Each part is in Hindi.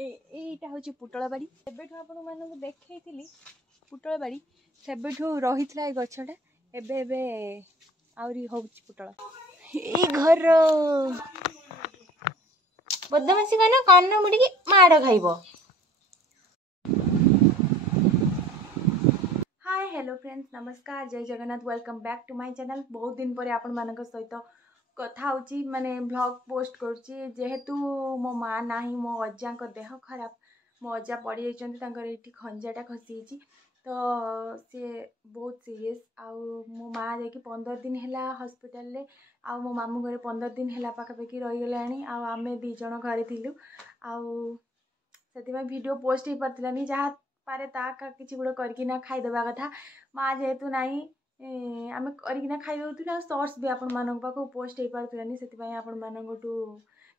এইটা হচ্ছে पुटल बाड़ी एबेठू आपण मानक देखैथिली पुटल बाड़ी सेबेठू रहितला ए गछटा एबे एबे आउरी होउची पुटल ए घर बदमाशी कना कान मुड़ी की माड़ खाइबो। हाय हेलो फ्रेंड्स नमस्कार जय Jagannath welcome back to my channel. बहुत दिन पर आपण मानक सहित कथा होची माने ब्लॉग पोस्ट करची जेहेतु मो माँ नाही मो अज्जा को देह खराब मो अज्जा पड़ी जाइछन्ती तांकर एठी खंजाटा खसी तो सी बहुत सीरियस आउ मो माँ जाकि 15 दिन हैला हॉस्पिटल ले आउ मो मामू घरे 15 दिन हैला पाखापाखि रही गलानी आउ आमे 2 जण घरे थिलु आउ सेतिबा वीडियो पोस्ट ही परतलानी जहा पारे ता किछि गुडो करकिना खाइ देबा कथा माँ जेहेतु नाही आमे करकिना खाइ दउथुला शॉर्ट्स भी आपण मानक पाखो पोस्ट हे परतलानी सेतिबाई आपण मानकटू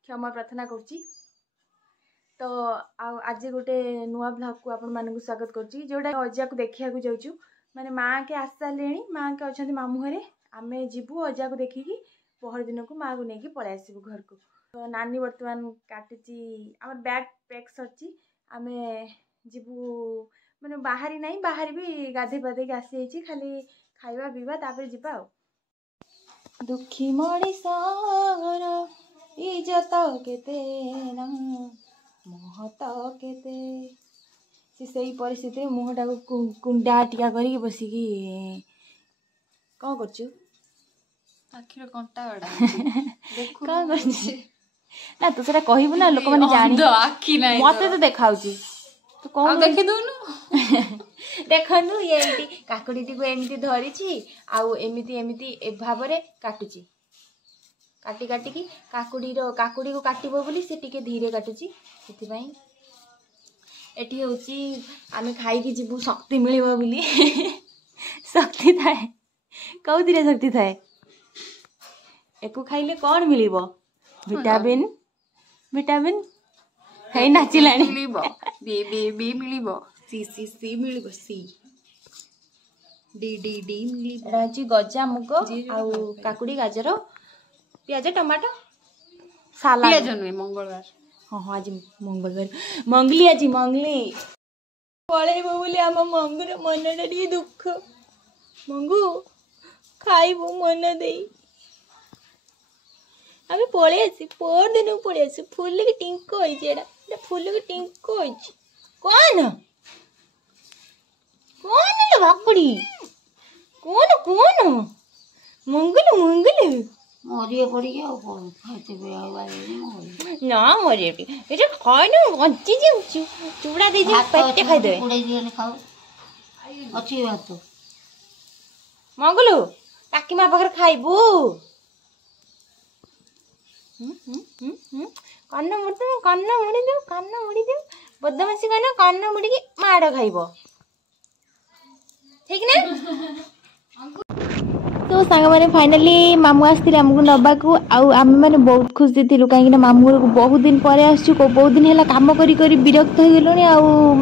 क्षमा प्रार्थना करची। तो आज गोटे नुआ ब्लॉग को आपण मानक स्वागत करची जोटा अज्जा को देखिया को जाउचु माने माँ के आस सालेनी माँ के अछंती मामू घरे आमे जिबु अज्जा को देखिकी पहर दिन को माँ को नेकी पळे आसीबु घर को। तो नानी वर्तमान काटिची हमर बैग पैक सरची आमे जिबु माने बाहरी नहीं बाहरी भी गाधे पाधे के आसी जाइची खाली खाइबा पीबा तापर जिबा। दुखी मणिषर इज्जत केते ना महत केते से परिस्थिति मुहटा को कुंडा टिका करी बसिकी कौन करछु आखिर कंटा गडा देखु कौन करछु ना तू सेटा कहबू ना लोक माने जानि आखी नाही मते तो देखाउची तू कौन देखि दोनु देखनु ये एमती काकुडीटी को एमती धरिछि आउ एमिति एमिति ए भाबरे काटुची काटी काटी की काकुडी को काटिबो बोली से टिके धीरे काटुची सेति पई एठी होची आमे खाई की जिबु शक्ति मिलिबो बोली शक्ति थाए कौदिरे शक्ति थाए एको खाइले कोन मिलिबो विटामिन विटामिन है नाचिलानी मिलिबो बी मिलिबो सी मिलिबो सी डी मिलिबो राजी गजा मुग आउ काकुडी गाजर प्याज टमाटो सालाड प्याज नुए मंगलवार हाँ आज मंगलवार मंगली आज मंगली पळेबो बोली आम मंगुर मनटा टी दुख मंगू खाइबो मन देई आमे पळे आसी पर दिन पळे आसी फूल के टिंको होई जेडा फूल के टिंको होई कौन कौन ले भाकुड़ी कौन कौन मंगल मंगल मरिए पड़ी गया कौन खाते बे वाले ना मरिए ए जे खाइ न गंची जे चूड़ा दे जे पेटे खाइ दे उड़े दिए खाओ अच्छी बात तो मंगलू काकी मा पाखर खाइबू कान मुड़ी दे बदमाशी करना कान मुड़ी की माड़ खाइबो ठीक ना। तो सांग मैंने फाइनली मामू आसते आमको नबाकू आम मैंने बहुत खुशी थी कहीं मामू घर को बहुत दिन पर आसू बहुत दिन है कम कर विरक्त हो गलु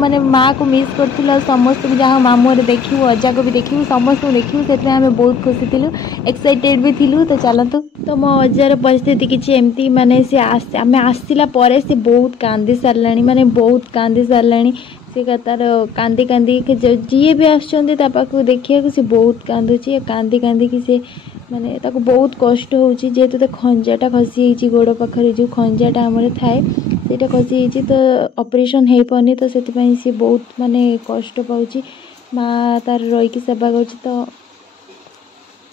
माने माँ को मिस कर समस्त को जहाँ मामू घर देखू अजा को भी देखू समस्त को देखू से बहुत खुशी थी एक्साइटेड भी थिलु। तो चलतु तो मो अजार परिस्थिति किसी एमती माने से आम आसला से बहुत कांदी सारा माने बहुत कांदी सारा से तार कांदी कांदी जी भी आसपाख देखा सी बहुत कांदुची कांदी कांदी कि से माने ताको बहुत कष्ट होची जेहेतु तो खंजाटा खसी गोड़ पाखरे जो खंजाटा आमर थाए सेटा खसी तो ऑपरेशन हो पानी तो से बहुत माने कष्ट पाउची माँ तार रही सेवा कर तो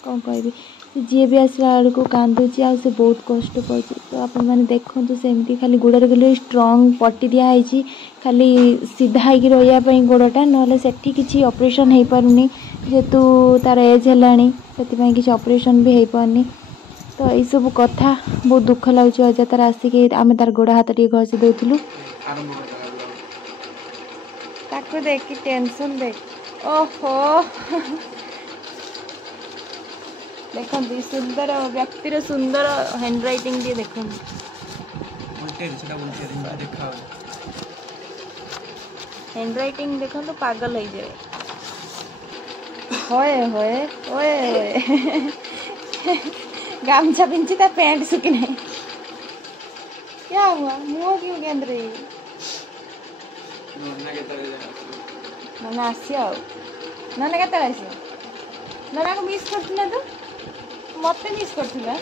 कौन कह जी भी आसला बेलू कांदुची आ से बहुत कष्ट पाउची। तो आप मैंने देखु सेमती खाली गोड़े गले स्ट्रंग पट्टी दिखाई खाली सीधा होगी रही गोड़टा ना सेठी किसी ऑपरेशन हो पारुनी जेहेतु तार एज है किसी ऑपरेशन भी हो पारनी। तो यही सब कथा बहुत दुख लगुच अजा तार आसिक आम तार गोड़ हाथ टे घसी दौलू ताको देखी टेंशन देख ओहो देखो सुंदर व्यक्तिर सुंदर हैंड राइटिंग दिए देखो हैंड राइटिंग देखो तो पागल हो जाए होए होए ओए ओए गामछा पिंची ता पैंट सुखी नहीं क्या हुआ मुँह क्यों गेंद रही नना आसियो नना केते आसियो नना को मिस करथिला तो मते मिस करथिला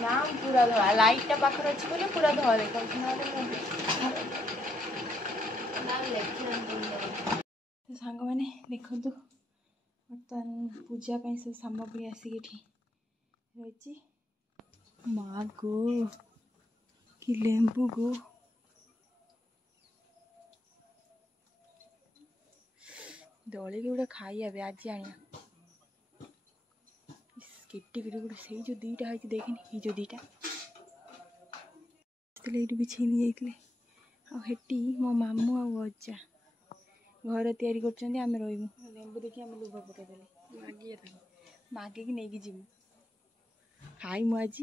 नाम पूरा धला लाइट टा पाखर अछि बोले पूरा धला देखौ सांग माने देखंतु बर्तमान पूजा ପାଇଁ सब सामग्री आसी एठी रहिछि माँ गो कि लेंबू गो दौड़ी के गोटे खाई आवे आज आनिया किटी किटी गोटे से जो दीटा है देखनी ये जो दीटा बिछे नहीं जाते आटी मो मामू आ अजा घर तैयारी करछन्ती आमे रहिबु लेंबू देखि आमे लुभ पकेदेले मागिकी नहीं जीवु खाई मु आज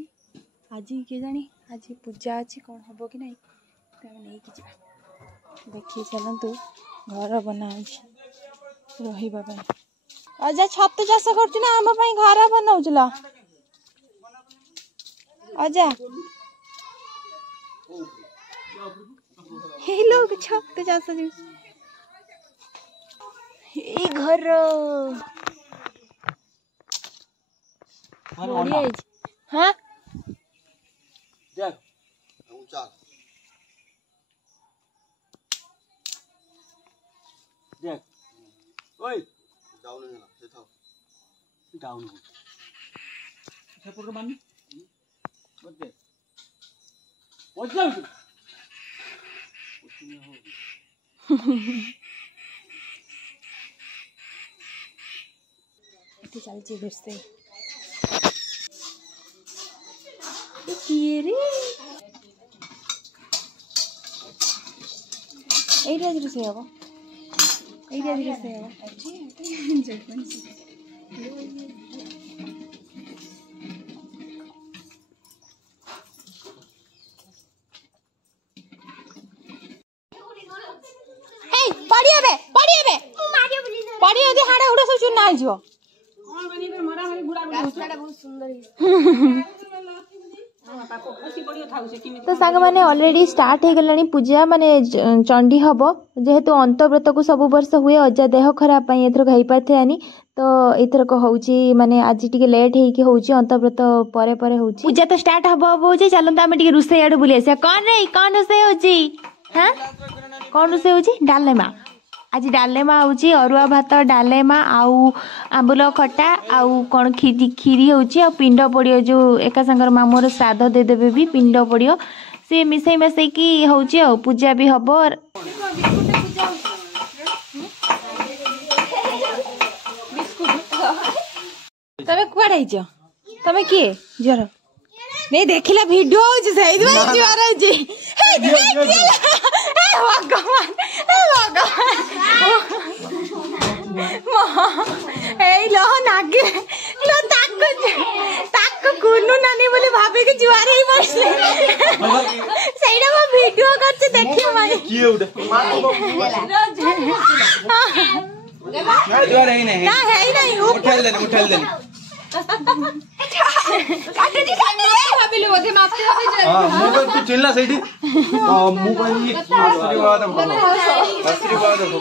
आज किए जानी आज पूजा अच्छी कौन हम कि नहीं तो नहीं देखिए चलतु घर बना रहा अजा छतु चाष कर आम घर बनाऊल अजा हे लोग छतु चाष घर हाँ ओए डाउन है ना से था डाउन हो से पर मान ओके व्हाट जाऊ इतनी चलती फिर से किरे ए राज से अब ए राज से अब हे पड़िए बे पड़िए दे हाड़ा उड़ा सब चुना आइ जो कोन बनी रे मरा मारी गुड़ा रास्ताटा बहुत सुंदर है तो सांग माने ऑलरेडी स्टार्ट हो गलानी पूजा माने चंडी हबो जेहेतु अंतव्रत को सब वर्ष हुए अजा देह खराब पई एथर गई पाथेनी तो एथर को होउची माने आज टिके लेट हेई कि होउची अंतव्रत परे परे होउची पूजा तो स्टार्ट हबो होउची चलन त हम टिके रुसे आडू बुली आसे कौन रुसे होउची हां कौन रुसे होउची डालेमा आज डालेमा होउची अरुआ भात डालेमा आउ आंबुल खट्टा आउ कौन खीरी होउची आ पिंड पड़ियो जो एका संगर मामोर श्राद्ध दे देबे भी पिंड पड़ियो से मिसई मिसई की होउची आ पूजा भी हबो तमे कुआडे आइछ तमे के जर नहीं देखिला वीडियो होउची सही दिवा जर होउची हे भगवान लो नागे लो ताक कुनु नानी बोले भाबे के जुआर ही बसले सेइडा वो वीडियो करछ देखियो माने किए उडे ना जुआर है नहीं ना है नहीं उठा ले काटटी भाबिले बोधे मापते होबे जे हां मु तू चिल्ला सेठी मु कहि आशीर्वाद हो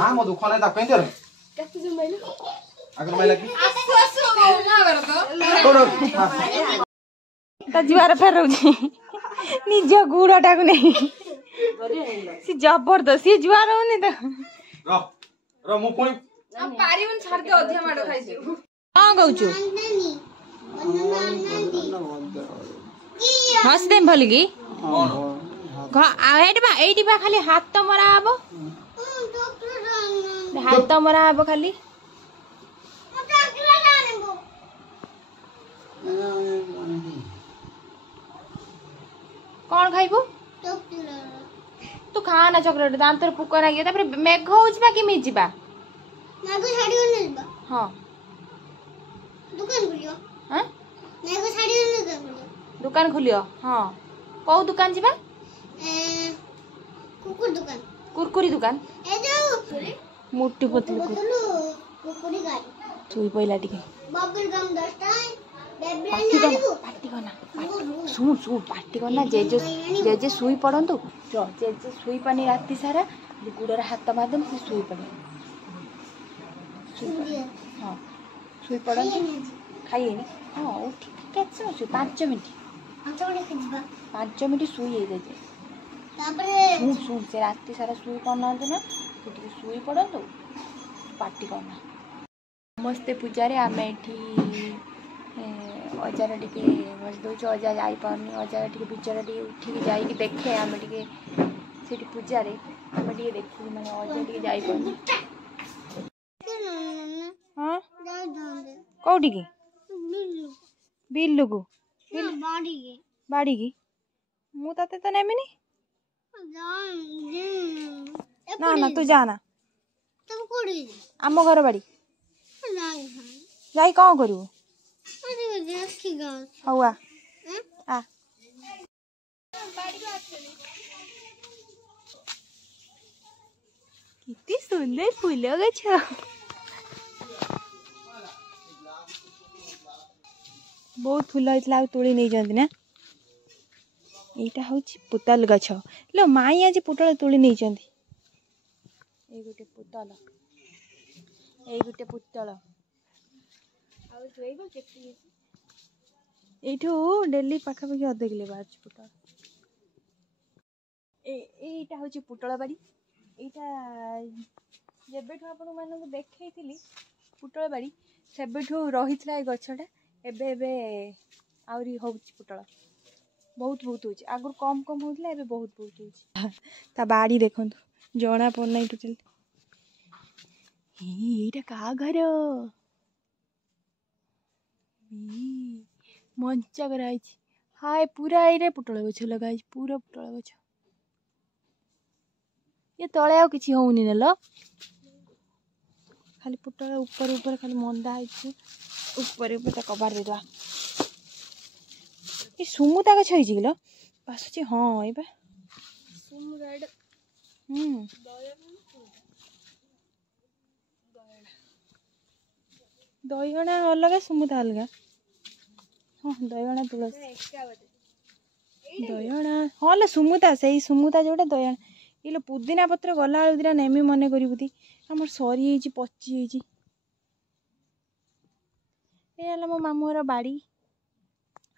हां मो दुख नै ता पेंजर कत्ते जम माइले आगर माइला की आसु ना गर तो ता जुआर फेर रहउची निज गुड़ाटा को नहीं सी जबरदस्त सी जुआर होनी त र मु कोइ पारिवन छाड़ के अधिया माडो खाइछु हां गउछु हस देम भली की एटी बा खाली हाथ तो मरा आबो हाथ तो मरा आबो खाली कौन खाइबो तू खा ना चॉकलेट दांतर पुक ना गयो तापर मेघ होउछबा कि मिजिबा मेघ छाडी ओनबा हां दुकान खुलियो हां मेघ छाडी ओनबा दुकान खुलियो हां कौ दुकान जिबा कुरकुरी दुकान ए जाऊ मोटी पतली कुरकुरी गाड़ी चुई पहिला टिके बबल गम 10 टाइम पार्टी करना शुण शुण पार्टी करना जेजे जेजे शुई पड़ू जेजे शुई पानी राति सारा गुड़र हाथ मारदम से शुई पड़े हाँ शुई पड़ खाइए हाँ उठ के 5 मिनट 5 मिनट शुई जेजे शुण शुण से राति सारा शुई करना ना शुई पड़ू पार्टी करना समस्ते पूजा आम ये अजार टे बस दूच अजा जापारनी अजार टे बिचरा टे उठिक जा देखे आम टे पूजा आम टे देखू मैंने अजा टे जापारनी हाँ कौटी की बिल्लू को बाड़ी की मुझे तो नेमिनी ना ना तू जाना आम घर बाड़ी जाई कौन करू हवा आ कितनी सुंदर फूल गछ बहुत फूल होता तोड़ी नहीं जाती ना यहाँ हूँ पुतल गछ लो माई आज पुटल तोड़ी नहीं जाती गोटे पुतल गोटे पुतल এইঠু ডেলি পাখাপাখি অর্ধেক কিলো বাহারছে পুটল এইটা হচ্ছে পুটল বাড়ি এইটা যেবেঠু আপন মানক দেখাইছিলি পুটল বাড়ি সেবেঠু রহিଥିଲା এই গছটা এবে এবে আউরি হচ্ছে পুটল बहुत बहुत होची आगुर कम कम होतला एबे बहुत बहुत होची ता बाड़ी देखंतु जणा पड़ नाही टोटल एटा का घर मंचा कराई हाय पूरा ये पुटल गछ लगाई पूरा पुटल गछ ये तले आ किछि होउनी नेलो खाली पुटल ऊपर ऊपर खाली मंदा है ऊपर ऊपर कबार देवा ये सुमुता गछ होई जिलो पासुची हां एबे सुमु रेड दहीगणा अलग सुमुता अलग हाँ दहीगणा तुलसी दहीगणा हाँ ले सुमुता से सुमुता जोटा दहीगणा ये लो पुदीना पत्र गला आलू दिना नेमी मने करी आमर सरी पची ये मो मामू घर बाड़ी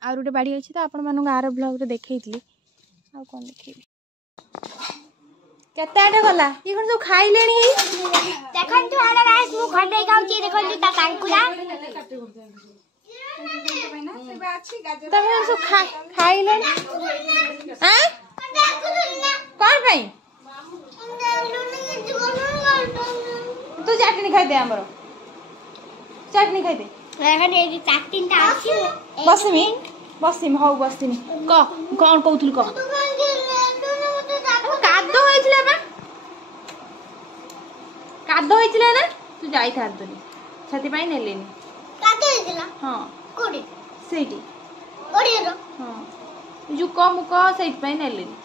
आ गोटे बाड़ी अच्छी तो आपण मानक आर ब्लॉग रे देखैतली आ कोन देखैबी केते गला ये कोन सब खाइलेनी देखन तू आला गाइस मु खंडे गाउची देखन तू ता कांकुला तमे सब खाइलेनी हां कोन भाई तू चटनी खाइ दे हमरो चटनी खाइ दे एखन ए चाटिन ता अछि बसमी हौ बसमी क कोन कहउथुल क कादो होइछले बा कादो होइछले ना तू जाई थारतनी छाती पाई नेलेनी कादो होइछला हां कोडी सेठी कोडी रो हां जो कम क सेठ पाई नेलेनी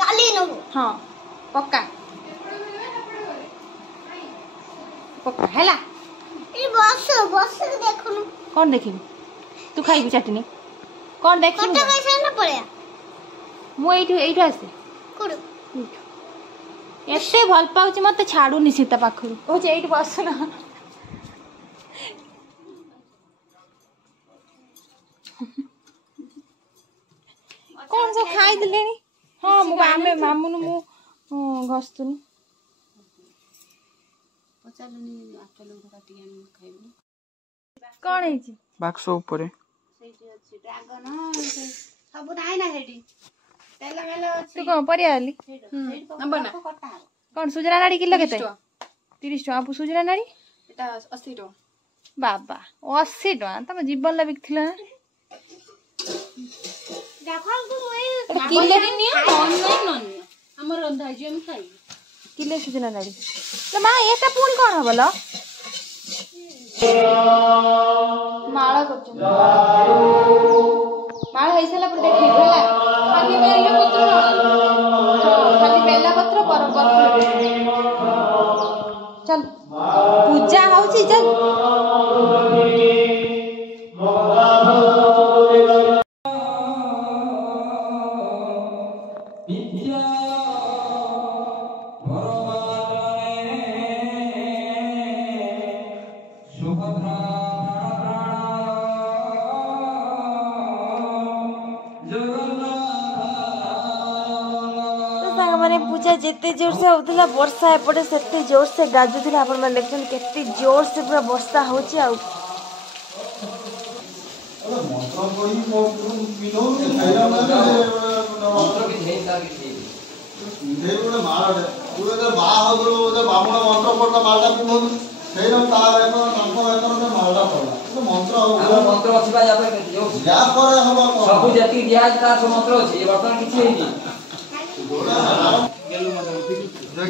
काली नो हां पक्का पक्का हैला ए बस देखनु कौन देखिबी तू खाइबी चटनी कौन देखिबी कटा कैसे न पड़या मु एइठु आसे कोड एते भल पाउची मते छाडुनी सीता पाखरु कहजे एइठ बस ना कौन सब खाइ दिलेनी हां मु आमे मामुनु मु घस्तुनी पचालुनी आटलो काटी आनी खाइबी कौन है बाक्स ऊपर ड्रैगन सब नाइ ना हेडी तेला मेला तू कौन परिया आली नंबर ना कौन सुजना नाड़ी किलो केते 30 टका आपु सुजना नाड़ी एटा 80 टका बाबा 80 टका तम जीवन ला बिकथिला देखन तू मोई किले नियो ऑनलाइन हमर रंधा जे हम खाइ किले सुजना नाड़ी तो मां एटा पुणी कोन हबलो माला करछन माला हैसला पर देखि होला खाली बेल पत्र खाली बेला पत्र पर चल पूजा होउची चल मैंने पूजा जिते जोर से होता वर्षा एपटे से जोर से गाजुला आप देखते केते जोर से पूरा वर्षा होची आ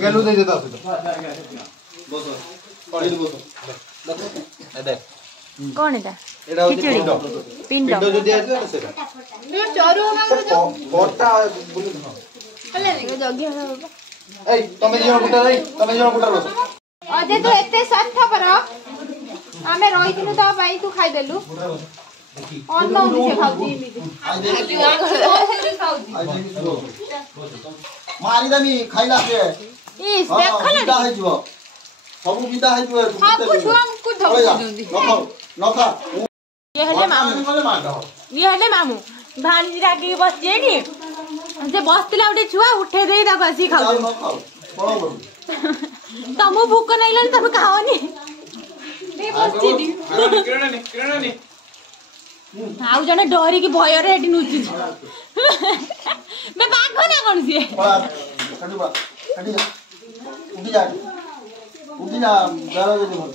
गेलू दे देता कौन एटा खिचड़ी पिंड जो दिया है सेटा चोरू कोटा बुली हले ने जग्या ए तमे जण कुटा बस अजे तू एते साथ पर आमे रहिथिनु त भाई तू खाइ देलु अन्न उनी से खाउजी मारी दमी खाइला पे इस देखले विदा है जीव सब विदा है जीव सब कुछ हम को धोती नखा ये हले मामू भांजी रागी बस जेडी जे बसतिला उठे छुआ उठे देई ता बसी खाउ तमु भूख नइलन तब खाओनी ए बस जेडी किरणनी आउ जने डरी की भय रे एटी नुचि मैं बाघ ना कोन से उठी जा गारा दे बोल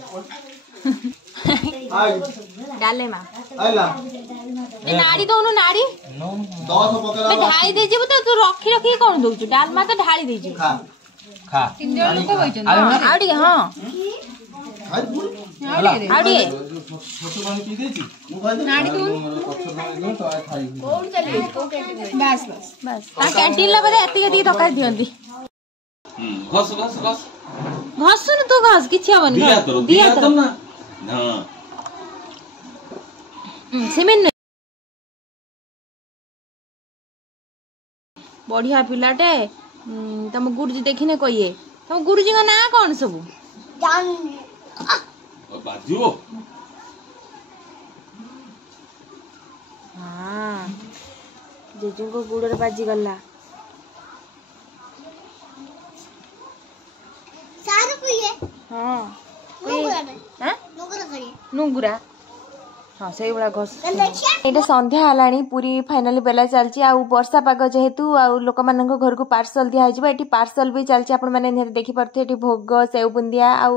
डाले मां आइला ए नाड़ी दोनु नाड़ी 10 पकड़ा मैं ढाई दे जेबु त तू रखी रखी कोन दोछु डालमा त ढाली दे जेबु खा तीन जण लोक होइछन आउडी हां आउडी छोटो पानी पी देची मु भाई नाड़ी तू तो आ खाई कोन चले को कैंटीन बस बस ता कैंटीन ला बदे एती एती धक्का दियंती घस घस घस घसुन तो घस किछि हबन दिया तो ना हां सेमेन बढ़िया पिलाटे तम गुरुजी देखिने कहिए तम गुरुजी का ना कौन सब बाजू हाँ जेजू को गुड़ बाजी गला सारू कोई है हाँ नुगुरा में हाँ नुगुरा करिए नुंगुरा हाँ से बड़ा घस देखिए एटा संध्या हलाणी पूरी फाइनली बेला चलची आ वर्षा पाग जेहेतु आ लोक मान घर को पार्सल दिया है एटी पार्सल भी चलची आपण माने देखि परथे एटी भोग सेव बुंदिया आ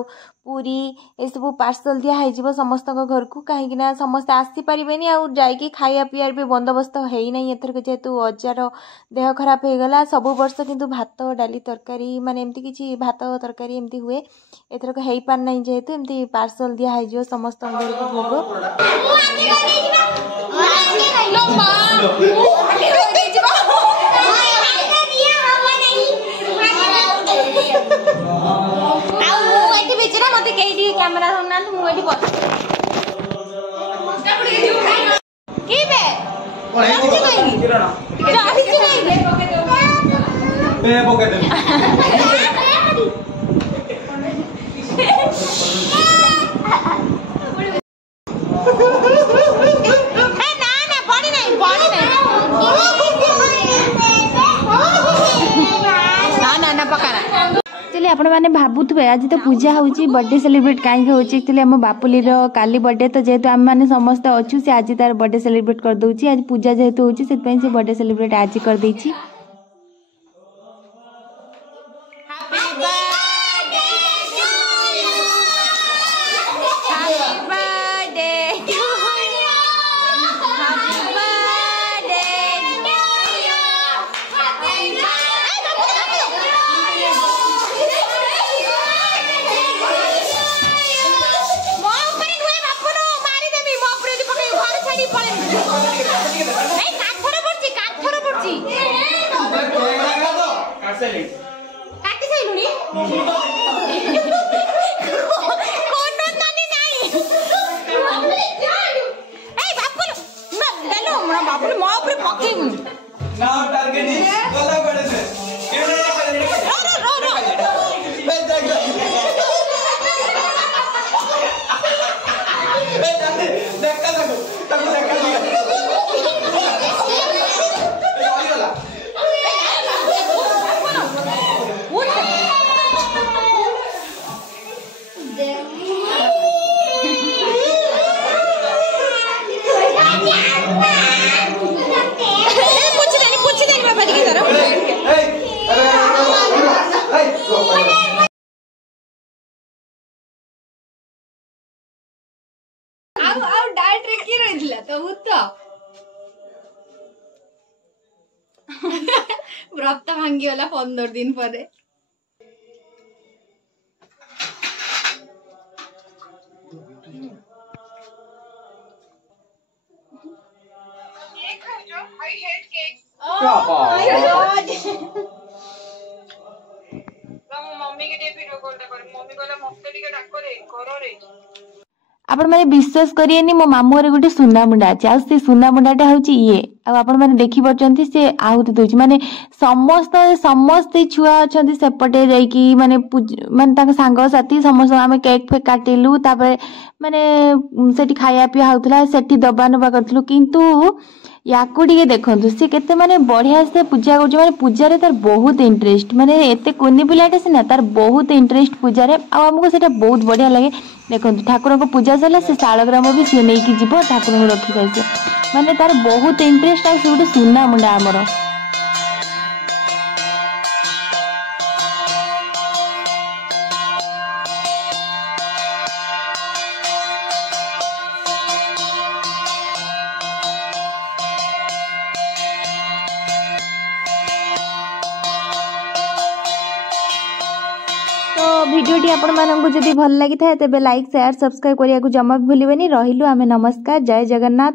पूरी ए सब पार्सल दिया है समस्त घर को कहीं ना समस्त आसी पारिबेनी आ जाइकी खाया पियार भी बंदोबस्त हेई नहीं एथर के जेहेतु अजार देह खराब हो गला सब वर्ष किंतु भात डाली तरकारी माने एमती किछि भात तरकारी एमती हुए एथर को हेई पार नहीं जेहेतु एमती पार्सल दिया है समस्त घर को भोग मत कई कैमरा सुनना मुझे आपण मैंने भावुवे आज तो पूजा होची बर्थडे सेलिब्रेट कहीं होची आम बापुलीर काली बर्थडे तो जेहेतु आम मैंने समस्त अच्छु से आज तार बर्थडे सेलिब्रेट कर दउची आज पूजा जेहेतु होची से बर्थडे सेलिब्रेट आज कर देची काटी साइलुनी कोन नानी नाही ए बापुल ना देलो हमरा बापुल मो ऊपर पके ना टारगेट इज गला पड़े से भांगीगला 15 दिन पर आपण मैंने विश्वास करिएनी मो मामू रे गोटे सुना मुंडा अच्छे आ से सुना मुंडाटा हूँ ये आपण मैंने देखी पार्टी से आहुति दूसरी माने समस्त समस्त छुआ अच्छा सेपटे जाइकी माने माने सांग साथी समस्त आम केक फेक काटिलु तापर माने सेठी खाया पिया होउथला सेठी दबा नबा करथलु किंतु याकू टिके देखंतु से केते माने बढ़िया से पूजा कर माने पूजा रे तार बहुत इंटरेस्ट माने एते कोनी पिलाटे सिना तार बहुत इंटरेस्ट पूजा रे आ हमको सेटा बहुत बढ़िया लगे देखंतु ठाकुर को पूजा सला से शालग्राम भी सी नहीं कि जीव ठाकुर को रखी जाइसे माने तार बहुत इंटरेस्ट आ से गोटे सुना मुंडा हमर भिडियोटी आपण मानक जदि भल लगी था तेबे लाइक शेयर सब्सक्राइब करिया को जमा भी भूलिबेनी रहिलु आमे नमस्कार जय जगन्नाथ।